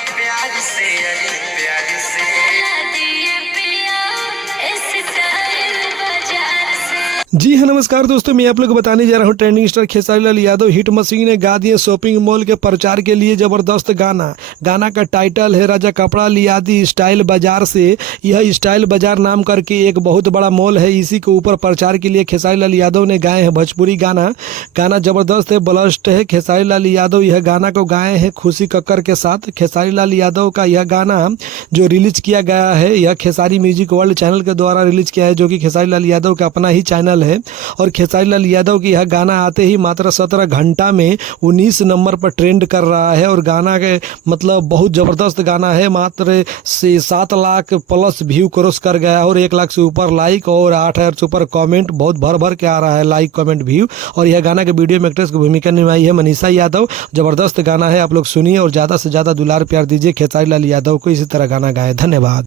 प्यार से अरे प्यार से जी हाँ, नमस्कार दोस्तों, मैं आप लोग को बताने जा रहा हूँ ट्रेंडिंग स्टार खेसारी लाल यादव हिट मशीन ने गा दिए शॉपिंग मॉल के प्रचार के लिए जबरदस्त गाना। गाना का टाइटल है राजा कपड़ा लिया दी स्टाइल बाजार से। यह स्टाइल बाजार नाम करके एक बहुत बड़ा मॉल है, इसी के ऊपर प्रचार के लिए खेसारी लाल यादव ने गाए हैं भोजपुरी गाना। गाना जबरदस्त है, ब्लास्ट है। खेसारी लाल यादव यह गाना को गाए हैं खुशी कक्कर के साथ। खेसारी लाल यादव का यह गाना जो रिलीज किया गया है, यह खेसारी म्यूजिक वर्ल्ड चैनल के द्वारा रिलीज किया है, जो कि खेसारी लाल यादव का अपना ही चैनल है। और खेसारी लाल यादव की यह गाना आते ही मात्र 17 घंटा में 19 नंबर पर ट्रेंड कर रहा है। और गाना के मतलब बहुत ज़बरदस्त गाना है, मात्र 7 लाख प्लस व्यू क्रॉस कर गया और 1 लाख से ऊपर लाइक और 8,000 से ऊपर कमेंट बहुत भर भर के आ रहा है, लाइक कमेंट व्यू। और यह गाना के वीडियो में एक्ट्रेस की भूमिका निभाई है मनीषा यादव। ज़बरदस्त गाना है, आप लोग सुनिए और ज़्यादा से ज़्यादा दुलार प्यार दीजिए खेसारी लाल यादव को, इसी तरह गाना गाएं। धन्यवाद।